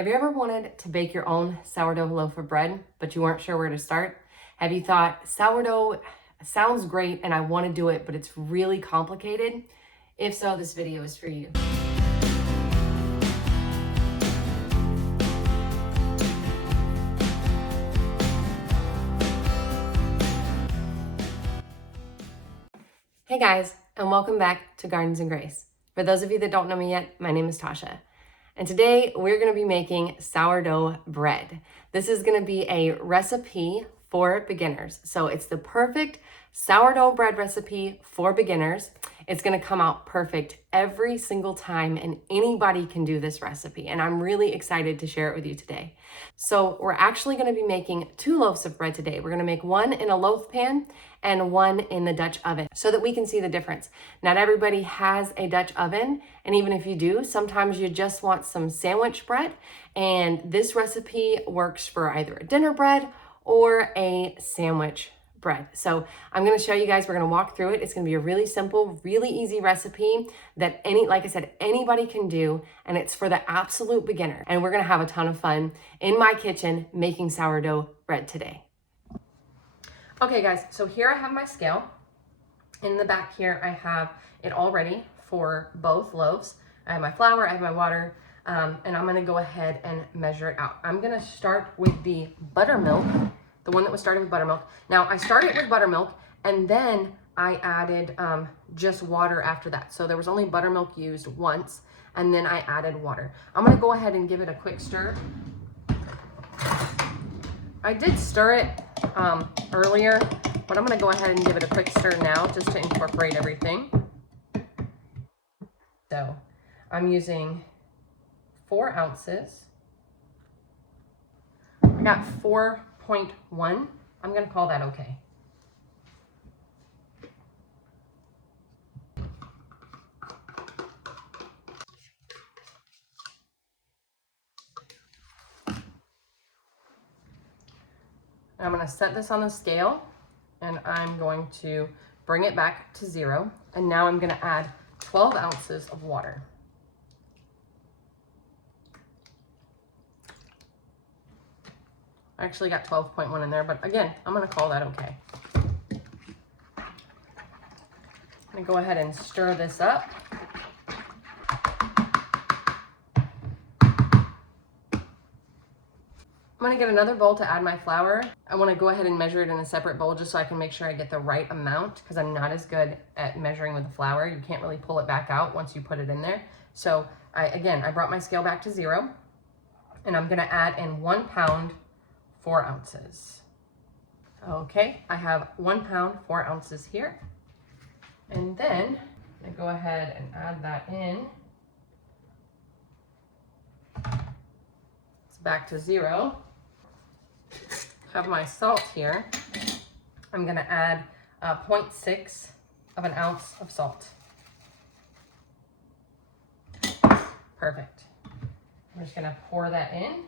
Have you ever wanted to bake your own sourdough loaf of bread, but you weren't sure where to start? Have you thought, sourdough sounds great and I want to do it, but it's really complicated? If so, this video is for you. Hey guys, and welcome back to Gardens and Grace. For those of you that don't know me yet, my name is Tasha. And today we're going to be making sourdough bread. This is going to be a recipe for beginners. So it's the perfect sourdough bread recipe for beginners. It's going to come out perfect every single time, and anybody can do this recipe. And I'm really excited to share it with you today. So we're actually going to be making 2 loaves of bread today. We're going to make one in a loaf pan and one in the Dutch oven so that we can see the difference. Not everybody has a Dutch oven, and even if you do, sometimes you just want some sandwich bread, and this recipe works for either a dinner bread or a sandwich bread. So I'm going to show you guys, we're going to walk through it. It's going to be a really simple, really easy recipe that like I said, anybody can do, and it's for the absolute beginner. And we're going to have a ton of fun in my kitchen making sourdough bread today. Okay guys, so here I have my scale. In the back here, I have it all ready for both loaves. I have my flour, I have my water, and I'm gonna go ahead and measure it out. I'm gonna start with the buttermilk, the one that was started with buttermilk. Now I started with buttermilk and then I added just water after that. So there was only buttermilk used once, and then I added water. I'm gonna go ahead and give it a quick stir. I did stir it earlier, but I'm gonna go ahead and give it a quick stir now just to incorporate everything. So I'm using 4 ounces. I got 4.1. I'm gonna call that okay. I'm going to set this on the scale, and I'm going to bring it back to 0. And now I'm going to add 12 ounces of water. I actually got 12.1 in there, but again, I'm going to call that okay. I'm going to go ahead and stir this up. I'm gonna get another bowl to add my flour. I wanna go ahead and measure it in a separate bowl just so I can make sure I get the right amount, because I'm not as good at measuring with the flour. You can't really pull it back out once you put it in there. So I brought my scale back to 0, and I'm gonna add in 1 pound, 4 ounces. Okay, I have 1 pound, 4 ounces here. And then I go ahead and add that in. It's back to 0. Have my salt here. I'm gonna add 0.6 of an ounce of salt. Perfect. I'm just gonna pour that in.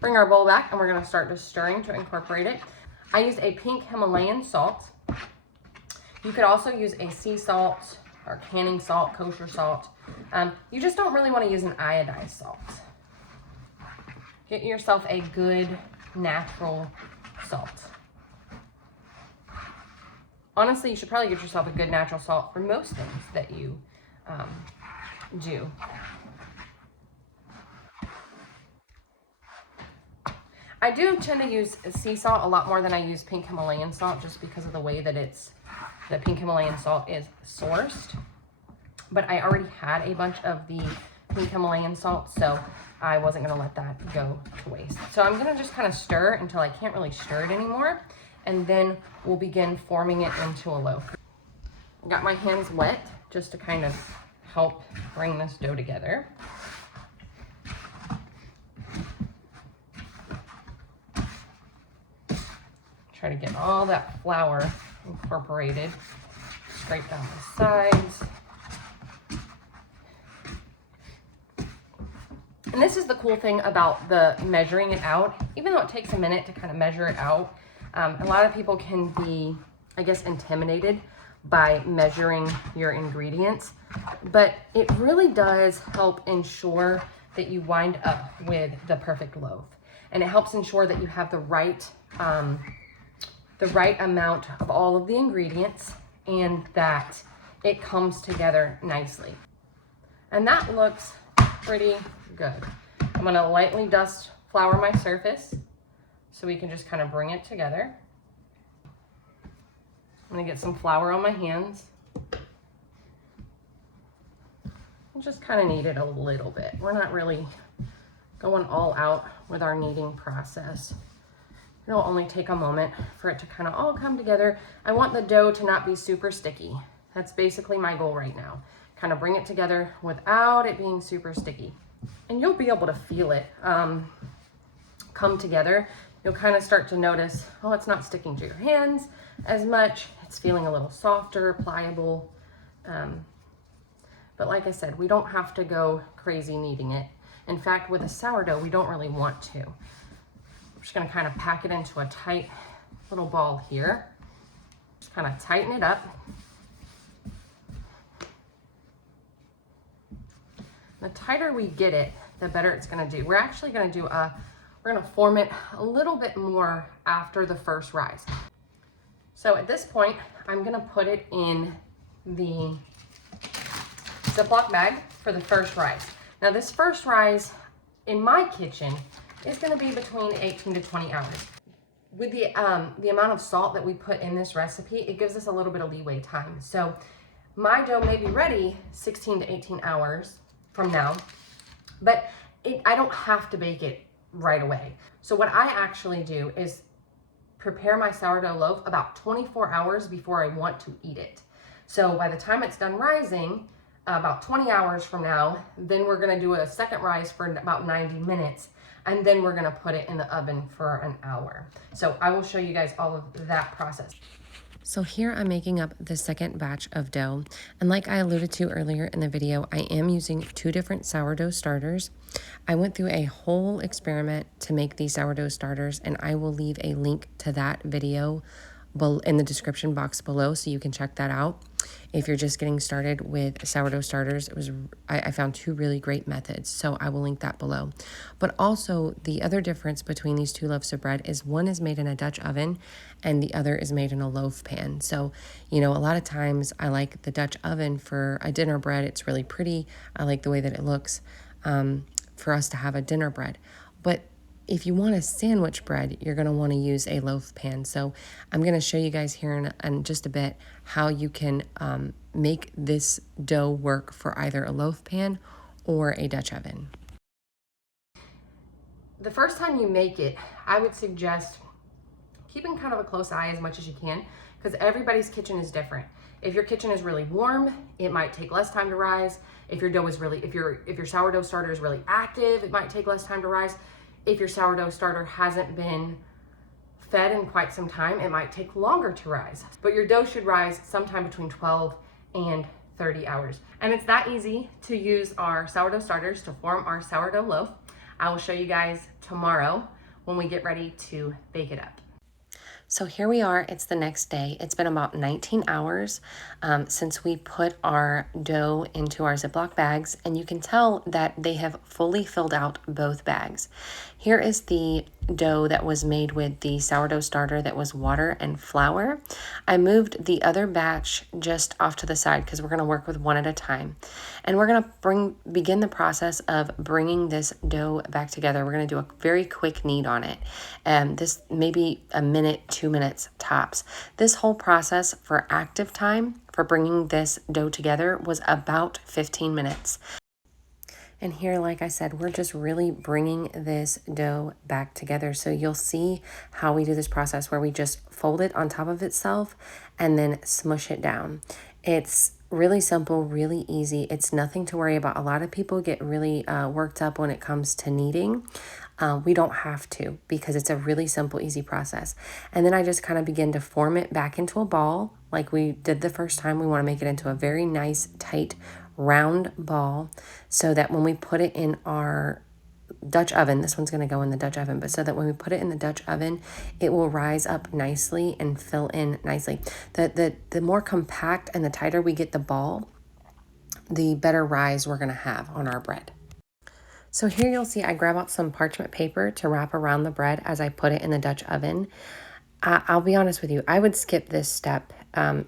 Bring our bowl back, and we're gonna start just stirring to incorporate it. I used a pink Himalayan salt. You could also use a sea salt or canning salt, kosher salt. You just don't really want to use an iodized salt. Get yourself a good natural salt. Honestly, you should probably get yourself a good natural salt for most things that you do. I do tend to use sea salt a lot more than I use pink Himalayan salt, just because of the way that the pink Himalayan salt is sourced. But I already had a bunch of the pink Himalayan salt, so I wasn't gonna let that go to waste. So I'm gonna just kind of stir until I can't really stir it anymore, and then we'll begin forming it into a loaf. I got my hands wet just to kind of help bring this dough together. Try to get all that flour incorporated. Scrape down the sides. And this is the cool thing about the measuring it out. Even though it takes a minute to kind of measure it out, a lot of people can be, I guess, intimidated by measuring your ingredients, but it really does help ensure that you wind up with the perfect loaf. And it helps ensure that you have the right amount of all of the ingredients and that it comes together nicely. And that looks pretty good. I'm gonna lightly dust flour my surface so we can just kind of bring it together. I'm gonna get some flour on my hands. And just kind of knead it a little bit. We're not really going all out with our kneading process. It'll only take a moment for it to kind of all come together. I want the dough to not be super sticky. That's basically my goal right now. Kind of bring it together without it being super sticky. And you'll be able to feel it come together. You'll kind of start to notice, oh, it's not sticking to your hands as much. It's feeling a little softer, pliable. But like I said, we don't have to go crazy kneading it. In fact, with a sourdough, we don't really want to. I'm just gonna kind of pack it into a tight little ball here. Just kind of tighten it up. The tighter we get it, the better it's gonna do. We're actually gonna do we're gonna form it a little bit more after the first rise. So at this point, I'm gonna put it in the Ziploc bag for the first rise. Now this first rise in my kitchen is gonna be between 18 to 20 hours. With the amount of salt that we put in this recipe, it gives us a little bit of leeway time. So my dough may be ready 16 to 18 hours from now, but I don't have to bake it right away. So what I actually do is prepare my sourdough loaf about 24 hours before I want to eat it. So by the time it's done rising, about 20 hours from now, then we're gonna do a second rise for about 90 minutes, and then we're gonna put it in the oven for an hour. So I will show you guys all of that process. So here I'm making up the second batch of dough. And like I alluded to earlier in the video, I am using 2 different sourdough starters. I went through a whole experiment to make these sourdough starters, and I will leave a link to that video in the description box below so you can check that out. If you're just getting started with sourdough starters, I found 2 really great methods, so I will link that below. But also, the other difference between these 2 loaves of bread is one is made in a Dutch oven and the other is made in a loaf pan. So, you know, a lot of times I like the Dutch oven for a dinner bread. It's really pretty. I like the way that it looks for us to have a dinner bread. But if you want a sandwich bread, you're going to want to use a loaf pan. So I'm going to show you guys here in just a bit how you can make this dough work for either a loaf pan or a Dutch oven. The first time you make it, I would suggest keeping kind of a close eye as much as you can, because everybody's kitchen is different. If your kitchen is really warm, it might take less time to rise. If your dough is if your sourdough starter is really active, it might take less time to rise. If your sourdough starter hasn't been fed in quite some time, it might take longer to rise. But your dough should rise sometime between 12 and 30 hours. And it's that easy to use our sourdough starters to form our sourdough loaf. I will show you guys tomorrow when we get ready to bake it up. So here we are, it's the next day. It's been about 19 hours since we put our dough into our Ziploc bags, and you can tell that they have fully filled out both bags. Here is the dough that was made with the sourdough starter that was water and flour. I moved the other batch just off to the side because we're going to work with one at a time. And we're going to begin the process of bringing this dough back together. We're going to do a very quick knead on it. This maybe a minute, 2 minutes tops. This whole process for active time for bringing this dough together was about 15 minutes. And here, like I said, we're just really bringing this dough back together. So you'll see how we do this process where we just fold it on top of itself and then smush it down. It's really simple, really easy. It's nothing to worry about. A lot of people get really worked up when it comes to kneading. We don't have to, because it's a really simple, easy process. And then I just kind of begin to form it back into a ball like we did the first time. We want to make it into a very nice, tight, round ball so that when we put it in our Dutch oven. This one's going to go in the Dutch oven, but so that when we put it in the Dutch oven, it will rise up nicely and fill in nicely. The more compact and the tighter we get the ball, the better rise we're going to have on our bread. So here you'll see I grab out some parchment paper to wrap around the bread as I put it in the Dutch oven. I'll be honest with you, I would skip this step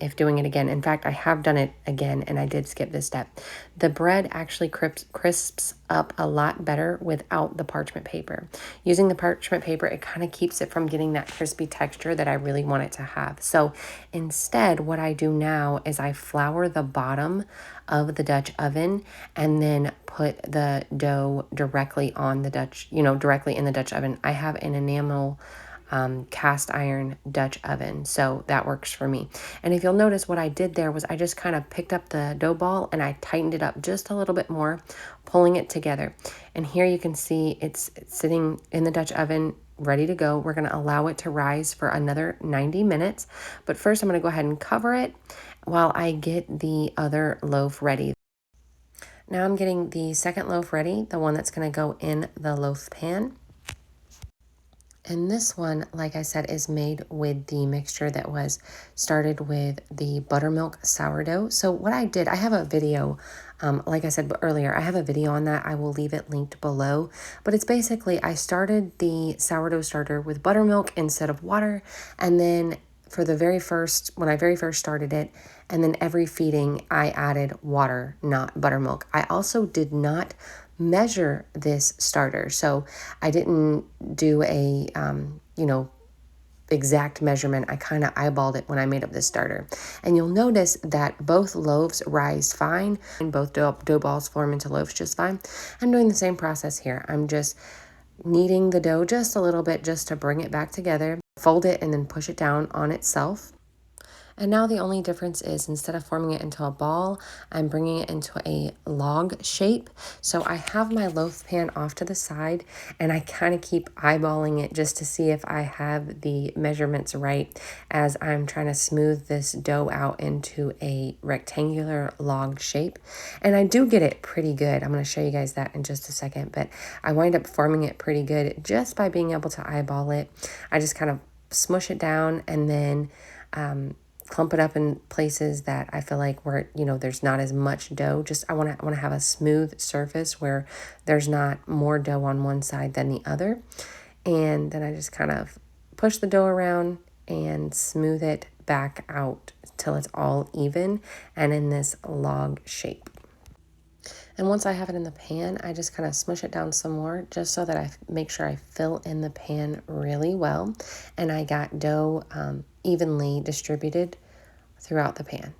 if doing it again. In fact, I have done it again and I did skip this step. The bread actually crisps up a lot better without the parchment paper. Using the parchment paper, it kind of keeps it from getting that crispy texture that I really want it to have. So instead, what I do now is I flour the bottom of the Dutch oven and then put the dough directly on the Dutch, directly in the Dutch oven. I have an enamel cast iron Dutch oven, so that works for me. And if you'll notice, what I did there was I just kind of picked up the dough ball and I tightened it up just a little bit more, pulling it together. And here you can see it's sitting in the Dutch oven ready to go. We're going to allow it to rise for another 90 minutes, but first I'm going to go ahead and cover it while I get the other loaf ready. Now I'm getting the second loaf ready, the one that's going to go in the loaf pan. And this one, like I said, is made with the mixture that was started with the buttermilk sourdough. So what I did, I have a video, like I said earlier, I have a video on that. I will leave it linked below. But it's basically, I started the sourdough starter with buttermilk instead of water. And then for the when I very first started it, and then every feeding, I added water, not buttermilk. I also did not measure this starter. So I didn't do a, exact measurement. I kind of eyeballed it when I made up this starter. And you'll notice that both loaves rise fine and both dough balls form into loaves just fine. I'm doing the same process here. I'm just kneading the dough just a little bit just to bring it back together, fold it, and then push it down on itself. And now the only difference is instead of forming it into a ball, I'm bringing it into a log shape. So I have my loaf pan off to the side and I kind of keep eyeballing it just to see if I have the measurements right as I'm trying to smooth this dough out into a rectangular log shape. And I do get it pretty good. I'm going to show you guys that in just a second, but I wind up forming it pretty good just by being able to eyeball it. I just kind of smush it down and then clump it up in places that I feel like where, there's not as much dough. Just I want to have a smooth surface where there's not more dough on one side than the other. And then I just kind of push the dough around and smooth it back out till it's all even and in this log shape. And once I have it in the pan, I just kind of smush it down some more just so that I make sure I fill in the pan really well. And I got dough evenly distributed throughout the pan.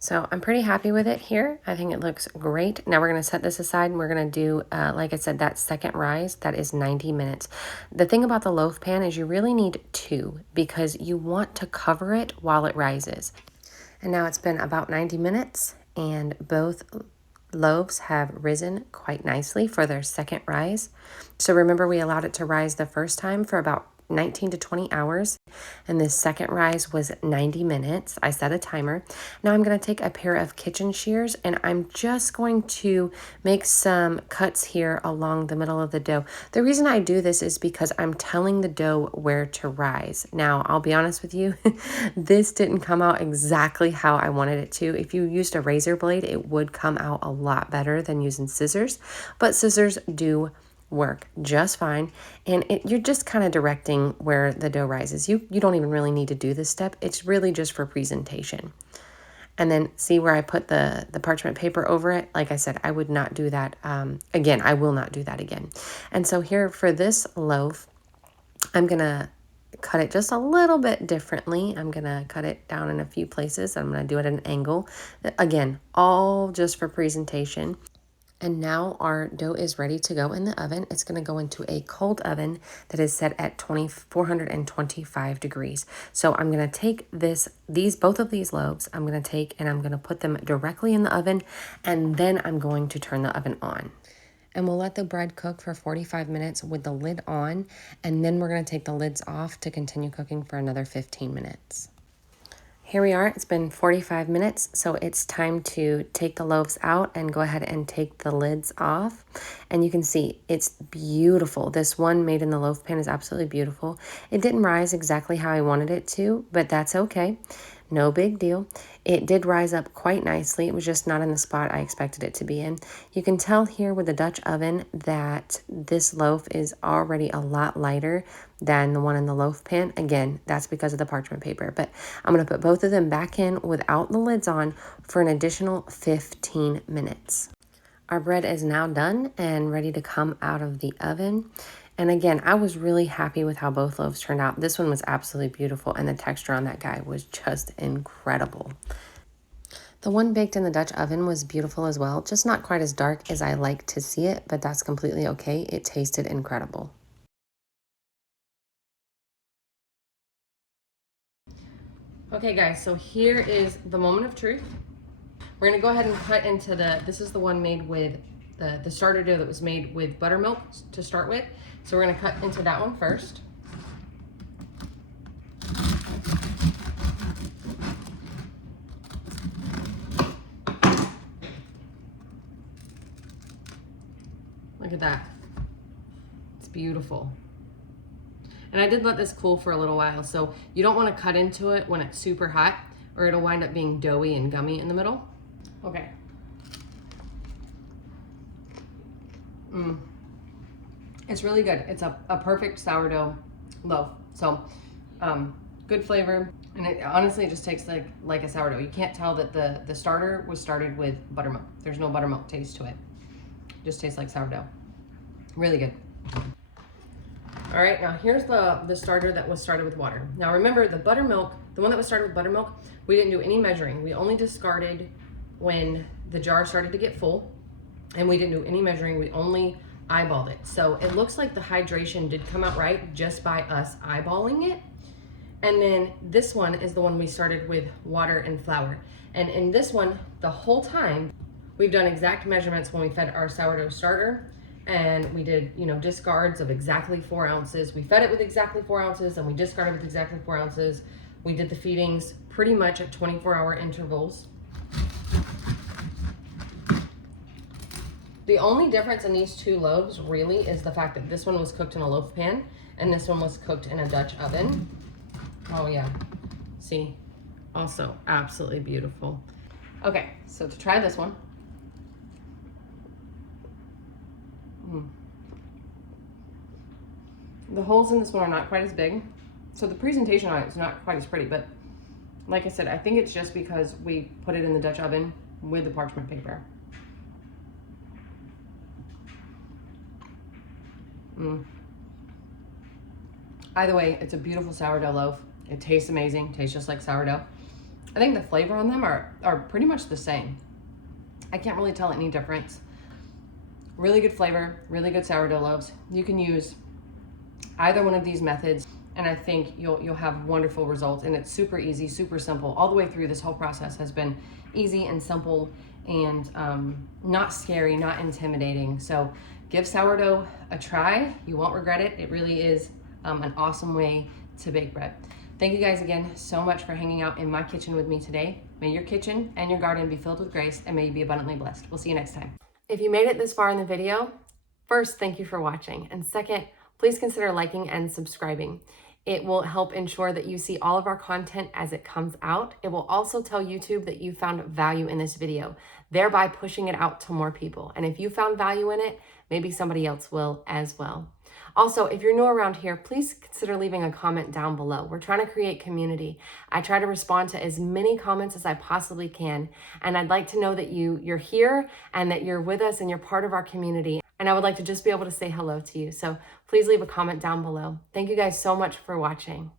So I'm pretty happy with it here. I think it looks great. Now we're going to set this aside and we're going to do, like I said, that second rise. That is 90 minutes. The thing about the loaf pan is you really need two because you want to cover it while it rises. And now it's been about 90 minutes and both loaves have risen quite nicely for their second rise. So remember, we allowed it to rise the first time for about 19 to 20 hours, and this second rise was 90 minutes. I set a timer. Now I'm going to take a pair of kitchen shears and I'm just going to make some cuts here along the middle of the dough. The reason I do this is because I'm telling the dough where to rise. Now, I'll be honest with you, this didn't come out exactly how I wanted it to. If you used a razor blade, it would come out a lot better than using scissors, but scissors do work just fine. And you're just kind of directing where the dough rises. You don't even really need to do this step. It's really just for presentation. And then see where I put the parchment paper over it? Like I said, I would not do that again. I will not do that again. And so here for this loaf, I'm going to cut it just a little bit differently. I'm going to cut it down in a few places. I'm going to do it at an angle. Again, all just for presentation. And now our dough is ready to go in the oven. It's going to go into a cold oven that is set at 425 degrees. So I'm going to take both of these loaves, I'm going to take and I'm going to put them directly in the oven, and then I'm going to turn the oven on. And we'll let the bread cook for 45 minutes with the lid on, and then we're going to take the lids off to continue cooking for another 15 minutes. Here we are, it's been 45 minutes, so it's time to take the loaves out and go ahead and take the lids off. And you can see it's beautiful. This one made in the loaf pan is absolutely beautiful. It didn't rise exactly how I wanted it to, but that's okay. No big deal. It did rise up quite nicely. It was just not in the spot I expected it to be in. You can tell here with the Dutch oven that this loaf is already a lot lighter than the one in the loaf pan. Again, that's because of the parchment paper. But I'm going to put both of them back in without the lids on for an additional 15 minutes. Our bread is now done and ready to come out of the oven. And again, I was really happy with how both loaves turned out. This one was absolutely beautiful, and the texture on that guy was just incredible. The one baked in the Dutch oven was beautiful as well, just not quite as dark as I like to see it, but that's completely okay. It tasted incredible. Okay guys, so here is the moment of truth. We're gonna go ahead and cut into this is the one made with the starter dough that was made with buttermilk to start with. So we're gonna cut into that one first. Look at that, it's beautiful. And I did let this cool for a little while, so you don't wanna cut into it when it's super hot or it'll wind up being doughy and gummy in the middle. Okay. It's really good. It's a perfect sourdough loaf. So good flavor, and it honestly just tastes like a sourdough. You can't tell that the starter was started with buttermilk. There's no buttermilk taste to it. It just tastes like sourdough. Really good. All right, now here's the starter that was started with water. Now remember, the buttermilk, the one that was started with buttermilk, we didn't do any measuring. We only discarded when the jar started to get full, and we didn't do any measuring. We only eyeballed it. So it looks like the hydration did come out right just by us eyeballing it. And then this one is the one we started with water and flour. And in this one, the whole time, we've done exact measurements when we fed our sourdough starter, and we did, discards of exactly 4 ounces. We fed it with exactly 4 ounces, and we discarded with exactly 4 ounces. We did the feedings pretty much at 24-hour intervals. The only difference in these two loaves really is the fact that this one was cooked in a loaf pan and this one was cooked in a Dutch oven. Oh yeah, see, also absolutely beautiful. Okay, so to try this one. The holes in this one are not quite as big, so the presentation on it is not quite as pretty, but like I said, I think it's just because we put it in the Dutch oven with the parchment paper. Either way, it's a beautiful sourdough loaf. It tastes amazing, tastes just like sourdough. I think the flavor on them are pretty much the same. I can't really tell any difference. Really good flavor, really good sourdough loaves. You can use either one of these methods, and I think you'll have wonderful results. And it's super easy, super simple. All the way through, this whole process has been easy and simple and not scary, not intimidating. So give sourdough a try. You won't regret it. It really is an awesome way to bake bread. Thank you guys again so much for hanging out in my kitchen with me today. May your kitchen and your garden be filled with grace, and may you be abundantly blessed. We'll see you next time. If you made it this far in the video, first, thank you for watching. And second, please consider liking and subscribing. It will help ensure that you see all of our content as it comes out. It will also tell YouTube that you found value in this video, thereby pushing it out to more people. And if you found value in it, maybe somebody else will as well. Also, if you're new around here, please consider leaving a comment down below. We're trying to create community. I try to respond to as many comments as I possibly can. And I'd like to know that you're here and that you're with us and you're part of our community. And I would like to just be able to say hello to you. So please leave a comment down below. Thank you guys so much for watching.